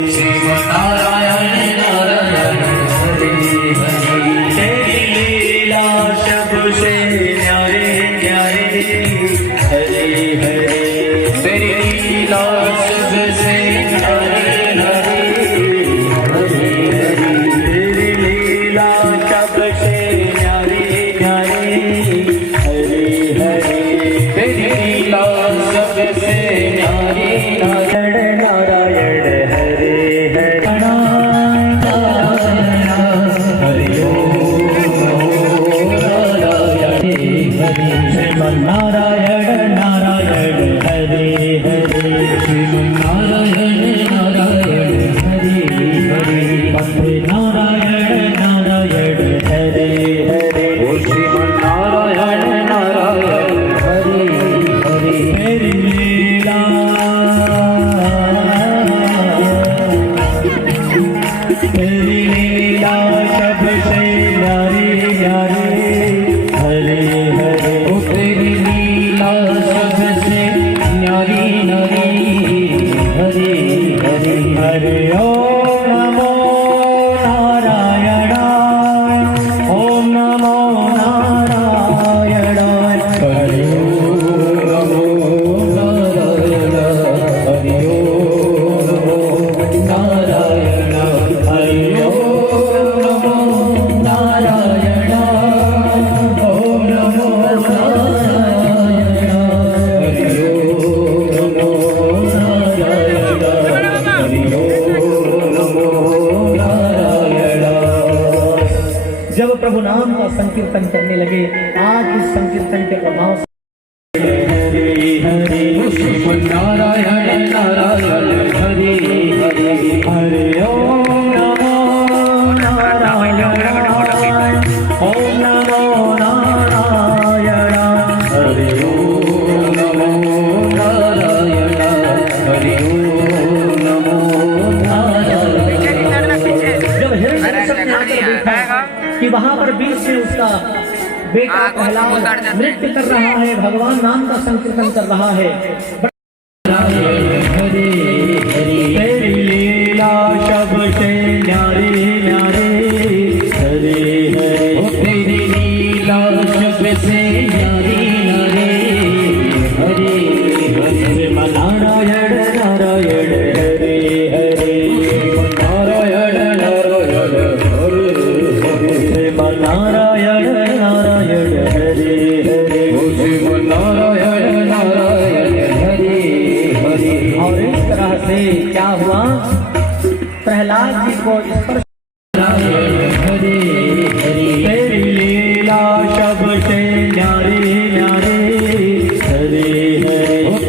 नारायण नारायण हरे हरे, तेरी लीला सबसे न्यारे न्यारे हरे हरे, तेरी लीला सबसे न्यारे न्यारे हरे हरे, तेरी लीला सबसे न्यारे न्यारे हरे हरे, तेरी लीला सबसे न्यारे नारायण नारायण नारायण नारायण हरे हरे, नारायण नारायण हरे हरे, नारायण नारायण हरे हरे, नारायण नारायण हरे हरे, तेरी लीला सबसे न्यारी न्यारी हरे हरे, तेरी लीला सबसे न्यारी न्यारी हरे हरे, हरे ओम नमो नारायणाय, ओम नमो नारायणाय, हरे ओम नमो नारायणाय, हरे ओम नमो नारायणाय, हरे ओम नमो नारायणाय, ओम नमो जब प्रभु नाम का संकीर्तन करने लगे, आज इस संकीर्तन के प्रभाव से हरे हरे, नारायण नारायण हरे हरे, हरे ओम नमो नारायण, ओम नमो नारायण, हरे ओम नमो नारायण, हरे ओम नमो नारायण। जब हिरण्यकश्यप ने आकर देखा कि वहां पर बीच से उसका बेटा प्रहलाद नृत्य कर रहा है, भगवान नाम का संकीर्तन कर रहा है, हरे हरे, तेरी लीला सबसे न्यारी न्यारी हरे हरे, तेरी लीला सबसे न्यारी न्यारी हरे हरे, नारायण नारायण हरे हरे, नारायण नारायण हरे हरे, नारायण नारायण हरे हरे, नारायण नारायण हरे हरे। और इस तरह से क्या हुआ, प्रहलाद जी को स्पर्श, हरे हरे, तेरी लीला सबसे न्यारी न्यारी हरे हरे,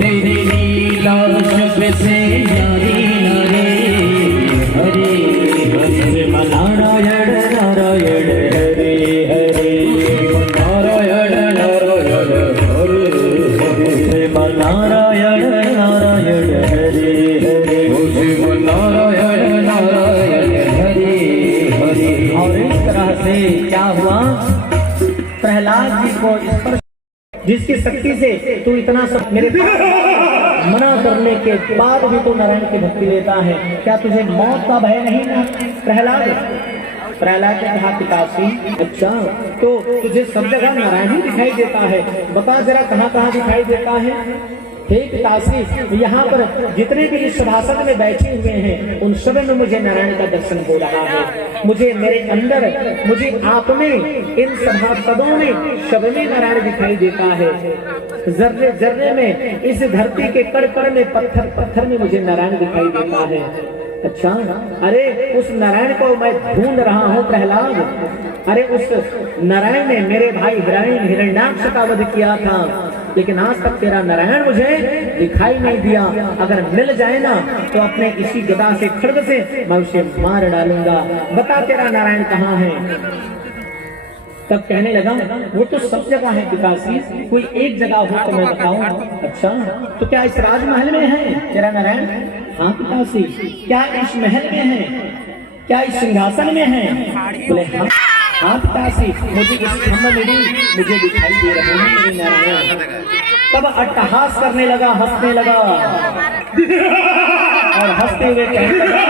तेरी लीला सबसे न्यारी न्यारी हरे हरे, नारायण नारायण हरे हरे, नारायण नारायण हरे हरे, नारायण नारायण हरे हरे, नारायण नारायण हरे हरे। और इस तरह से क्या हुआ, प्रहलाद जी को स्पर्श, जिसकी शक्ति से तू इतना सब मेरे मना करने के बाद भी तू नारायण की भक्ति लेता है, क्या तुझे मौत का भय नहीं है प्रहलाद? प्रहलाद ने कहा, पिताश्री अच्छा तो तुझे सब जगह नारायण ही दिखाई देता है, बता जरा कहाँ कहाँ दिखाई देता है? हे पिताश्री, यहाँ पर जितने भी इस सभासद में बैठे हुए हैं उन सब में मुझे नारायण का दर्शन हो रहा है, मुझे मेरे अंदर, मुझे आप में, इन सभासदों में सब में नारायण दिखाई देता है, जर्रे जर्रे में, इस धरती के कण कण में, पत्थर पत्थर में मुझे नारायण दिखाई देता है। अच्छा, अरे उस नारायण को मैं ढूंढ रहा हूँ प्रहलाद, अरे उस नारायण ने मेरे भाई हिरण्याक्ष का वध किया था, लेकिन आज तक तेरा नारायण मुझे दिखाई नहीं दिया, अगर मिल जाए ना तो अपने इसी गदा से, खड्ग से मैं उसे मार डालूंगा, बता तेरा नारायण कहाँ है? तब कहने लगा, वो तो सब जगह है पिताश्री, कोई एक जगह हो तो मैं बताऊं। अच्छा तो क्या इस राजमहल में है तेरा नारायण? हाँ पिताश्री। क्या इस महल में है? क्या इस सिंहासन में है? बोले हाँ। हाँ पिताश्री, मुझे इस खम्भ में भी मुझे दिखाई दे रहे हैं मेरे नारायण। तब अट्टहास करने लगा, हंसने लगा और हंसते हुए कहने लगा,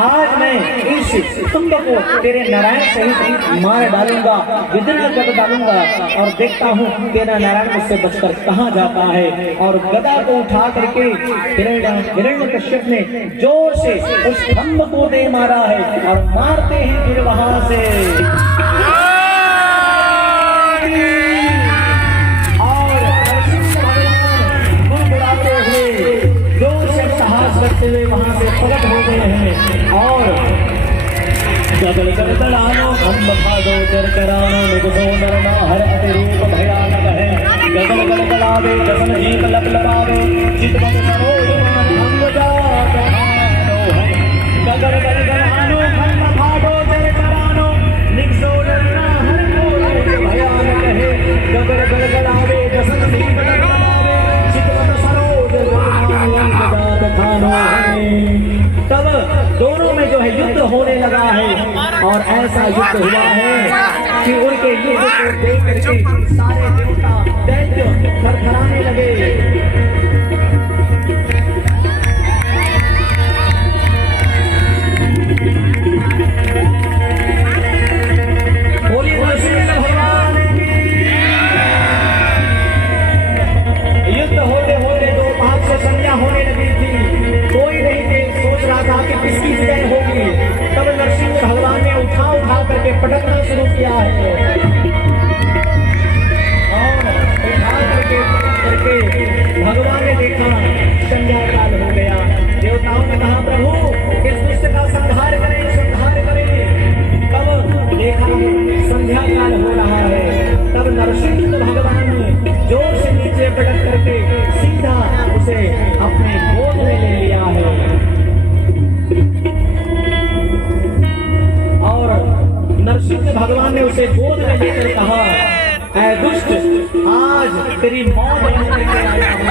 आज मैं इस स्तंभ को तेरे नारायण सहित मार डालूंगा, विदीर्ण कर डालूंगा, और देखता हूँ तेरा नारायण मुझसे बचकर कहाँ जाता है। और गदा को उठा करके हिरण्यकश्यप ने जोर से उस स्तंभ को दे मारा है, और मारते हैं फिर वहां से करते हुए वहां से प्रकट हो गए हैं। और गगल गड़गड़ानो हम भादो चर करानो निगसो नरमा हर अतिरूप भयानक है। गगल गड़गड़ावे जसन जीप लपलपावे चितवन सरोज मन भंग जात हानो है। गगल गड़गड़ानो हम भादो चर करानो निगसो नरमा हर अतिरूप भयानक है। गगल गड़गड़ावे जसन जीप लपलपावे चितवन सरोज मन भंग जात हानो है। तब दोनों में जो है युद्ध होने लगा है, और ऐसा युद्ध हुआ है कि उनके युद्ध को देख करके सारे देवता दैत्य थरथराने लगे। बोलिए श्रीकृष्ण भगवान की। युद्ध होते होते दो भाग से संध्या होने लगी थी, कोई नहीं सोच रहा था कि किसकी विजय होगी। तब नरसिंह भगवान ने उठा करके पटकना शुरू किया है, और उठा करके भगवान ने देखा संध्या काल हो गया। देवताओं ने कहा प्रभु इस दुष्ट का संहार करें, संहार करें। तब देखा संध्या काल हो रहा है। तब नरसिंह भगवान ने जोर से नीचे पटक करके सीधा उसे अपने गोद में ले लिया है। और नरसिंह भगवान ने उसे गोद में लेकर कहा, ऐ दुष्ट, आज तेरी मौत करके आया हूं।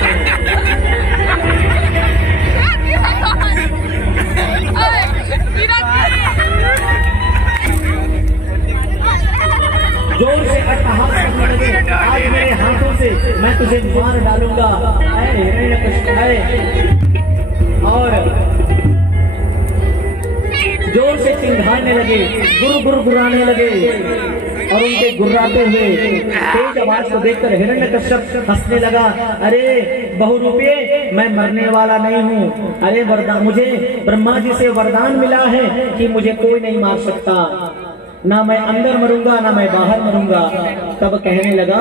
जोर से अट्टहास करने लगे, आज मेरे हाथों से मैं तुझे मार डालूंगा। और जोर से चिंघाने लगे, गुर्राने लगे, और उनके गुर्राते हुए तेज आवाज को देखकर हिरण्यकश्यप हंसने लगा। अरे बहुरूपिये, मैं मरने वाला नहीं हूँ। अरे वरदान, मुझे ब्रह्मा जी से वरदान मिला है कि मुझे कोई नहीं मार सकता, ना मैं अंदर मरूंगा ना मैं बाहर मरूंगा। तब कहने लगा,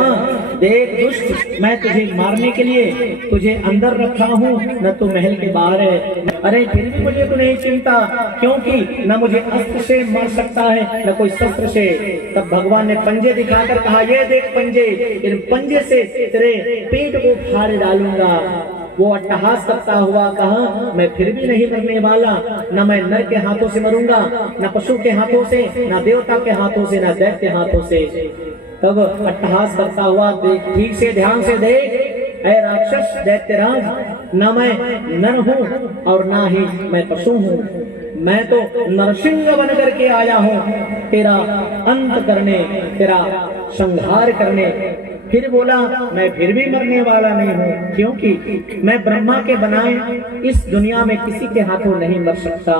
देख दुष्ट, मैं तुझे मारने के लिए तुझे अंदर रखा हूँ, न तू महल के बाहर है। अरे फिर भी मुझे तो नहीं चिंता, क्योंकि न मुझे अस्त्र से मार सकता है न कोई शस्त्र से। तब भगवान ने पंजे दिखाकर कहा, ये देख पंजे, इन पंजे से तेरे पेट को फाड़ डालूंगा। वो अट्टहास करता हुआ कहा, मैं फिर भी नहीं मरने वाला, न मैं नर के हाथों से मरूंगा, न पशु के हाथों से, न देवता के हाथों से, न दैत्य के हाथों से। तब अट्टहास करता हुआ देख, ठीक से ध्यान से देख, ऐ राक्षस दैत्यराज, न मैं नर हूँ और ना ही मैं पशु हूँ। मैं तो नरसिंह बन करके आया हूँ तेरा अंत करने, तेरा संहार करने। फिर बोला, मैं फिर भी मरने वाला नहीं हूँ, क्योंकि मैं ब्रह्मा के बनाए इस दुनिया में किसी के हाथों नहीं मर सकता।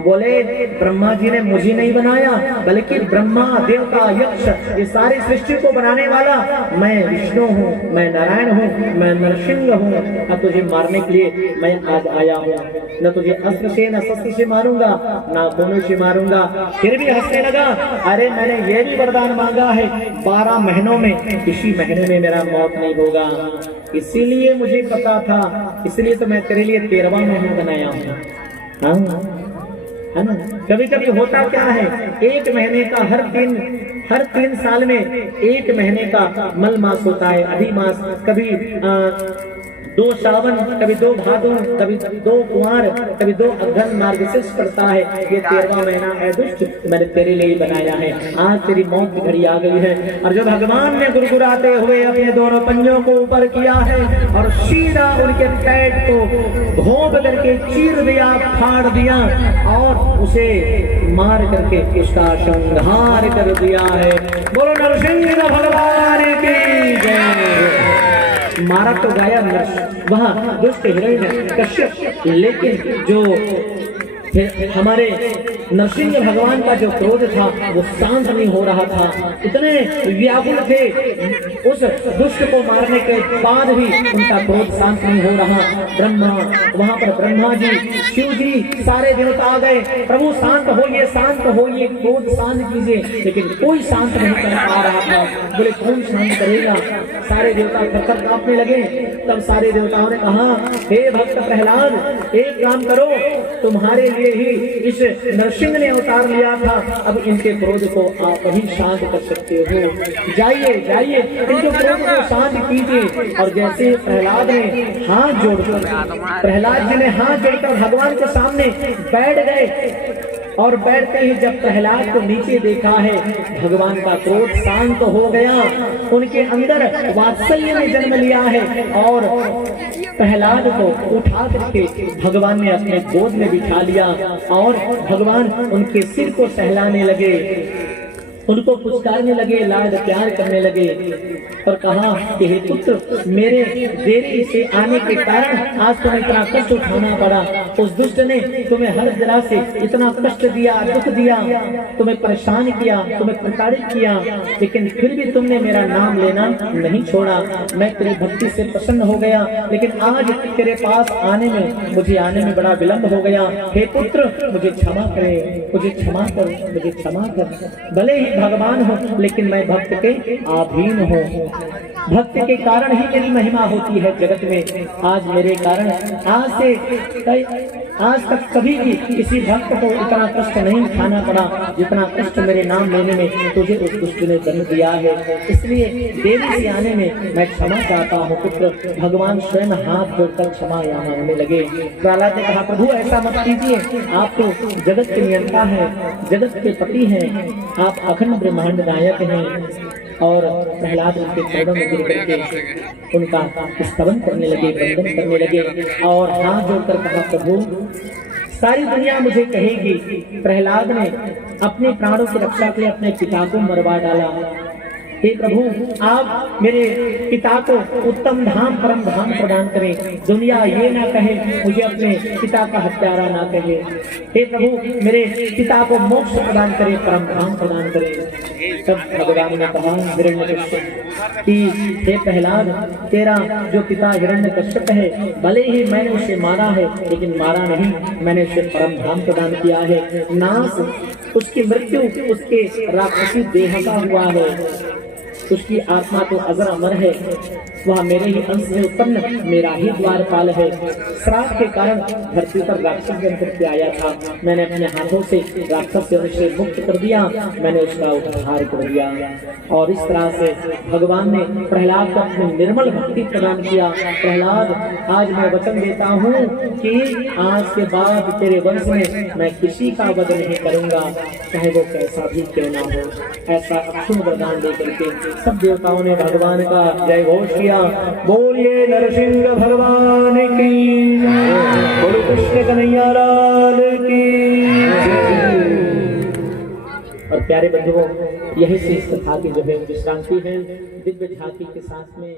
बोले, ब्रह्मा जी ने मुझे नहीं बनाया, बल्कि ब्रह्मा, देवता, यक्ष, ये सारी सृष्टि को बनाने वाला मैं विष्णु हूँ, मैं नारायण हूँ, मैं नरसिंह हूँ। अब तुझे मारने के लिए मैं आज आया हूँ। न तुझे अस्त्र से न शस्त्र से मारूंगा, न दोनों से मारूंगा। फिर भी हंसने लगा, अरे मैंने ये भी वरदान मांगा है, 12 महीनों में किसी महीने में मेरा मौत नहीं होगा। इसीलिए मुझे पता था, इसलिए तो मैं तेरे लिए 13वां महीना बनाया हूँ, है ना। कभी कभी होता क्या है, 1 महीने का हर 3 साल में 1 महीने का मल मास होता है, अधि मास, कभी 2 सावन, कभी 2 भादों, कभी 2 कुंवार, कभी 2 अघन मार्गशीर्ष पड़ता है। ये 13वां महीना है दुष्ट, मैंने तेरे लिए ही बनाया है। आज तेरी मौत की घड़ी आ गई है। और जो भगवान ने गुरगुराते हुए अपने दोनों पंजों को ऊपर किया है और सीधा उनके पेट को घोंप करके चीर दिया, फाड़ दिया, और उसे मार करके उसका संहार कर दिया है। बोलो नरसिंह भगवान की जय। मारा तो गाया वह दुष्ट हिरण्यकश्यप, लेकिन जो फिर हमारे नरसिंह भगवान का जो क्रोध था वो शांत नहीं हो रहा था। इतने व्याकुल थे, उस दुष्ट को मारने के बाद भी उनका क्रोध शांत नहीं हो रहा। ब्रह्मा, वहां पर ब्रह्मा जी, शिव जी, सारे देवता आ गए, प्रभु शांत होइए, शांत होइए, क्रोध शांत कीजिए, लेकिन कोई शांत नहीं कर पा रहा था। बोले कौन शांत करेगा? सारे देवता थर-थर कांपने लगे। तब सारे देवताओं ने कहा, हे भक्त प्रहलाद, एक काम करो, तुम्हारे लिए ही इस नरसिंह ने अवतार लिया था, अब इनके क्रोध को आप ही शांत कर सकते हो। जाइए जाइए, इनके क्रोध को शांत कीजिए। और जैसे प्रहलाद ने हाथ जोड़कर, प्रहलाद जी ने हाथ जोड़कर भगवान के सामने बैठ गए, और बैठते ही जब प्रहलाद को नीचे देखा है, भगवान का क्रोध शांत हो गया, उनके अंदर वात्सल्य ने जन्म लिया है। और प्रहलाद को उठा करके भगवान ने अपने गोद में बिठा लिया और भगवान उनके सिर को सहलाने लगे, उनको पुचकारने लगे, लाड प्यार करने लगे और कहा कि हे पुत्र, मेरे देरी से आने के कारण आज तुम्हें इतना कष्ट उठाना पड़ा। उस दुष्ट ने तुम्हें हर तरह से इतना कष्ट दिया, दुख दिया, तुम्हें परेशान किया, तुम्हें प्रताड़ित किया, लेकिन फिर भी तुमने मेरा नाम लेना नहीं छोड़ा। मैं तेरी भक्ति से प्रसन्न हो गया, लेकिन आज तेरे पास आने में, मुझे आने में बड़ा विलम्ब हो गया। हे पुत्र, मुझे क्षमा करे, मुझे क्षमा कर, मुझे क्षमा कर। भले ही भगवान हो, लेकिन मैं भक्त के अधीन हूँ। भक्त के कारण ही मेरी महिमा होती है जगत में। आज मेरे कारण आज तक कभी भी किसी भक्त को इतना कष्ट नहीं उठाना पड़ा जितना कष्ट मेरे नाम लेने में तुझे उस दुष्ट ने जन्म दिया है। इसलिए देरी से आने में मैं क्षमा चाहता हूँ पुत्र। भगवान स्वयं हाथ जोड़कर क्षमा मांगने लगे। प्रहलाद ने कहा, प्रभु ऐसा मत कीजिए, आप तो जगत के नियंता है, जगत के पति हैं, आप अखंड ब्रह्मांड नायक हैं। और प्रहलाद उनके चरणों में गिर करके उनका स्तवन करने लगे, वंदन करने लगे और हाथ जोड़कर कहा, प्रभु सारी दुनिया मुझे कहेगी प्रहलाद ने अपने प्राणों की रक्षा के लिए अपने पिता को मरवा डाला। हे प्रभु, आप मेरे पिता को उत्तम धाम, परम धाम प्रदान करें। दुनिया ये ना कहे मुझे अपने पिता का हत्यारा ना कहे। हे प्रभु, मेरे पिता को मोक्ष प्रदान करें, परम धाम प्रदान करें। तब भगवान ने कहा हिरण्यकश्यप कि हे प्रहलाद, तेरा जो पिता हिरण्यकश्यप है, भले ही मैंने उसे मारा है, लेकिन मारा नहीं, मैंने उसे परम धाम प्रदान किया है। नाश, उसकी मृत्यु उसके राक्षसी देह का हुआ है, उसकी आत्मा तो अजर अमर है, वह मेरे ही अंश से उत्पन्न मेरा ही द्वारपाल है। श्राप के कारण धरती पर राक्षस जन्म करके आया था, मैंने अपने हाथों से राक्षस से मुक्त कर दिया, मैंने उसका उद्धार कर दिया। और इस तरह से भगवान ने प्रहलाद को अपनी निर्मल भक्ति प्रदान किया। प्रहलाद, आज मैं वचन देता हूँ कि आज के बाद तेरे वंश में मैं किसी का वध नहीं करूंगा, चाहे वो कैसा भी क्यों ना हो। ऐसा अक्षुण वरदान देकर के सब देवताओं ने भगवान का जय घोष किया। बोलिए नरसिंह भगवान की, बोलो कृष्ण कन्हैया लाल की। और प्यारे बंधुओं, यही से इस कथा की जो है विश्रांति है दिव्य झांकी के साथ में।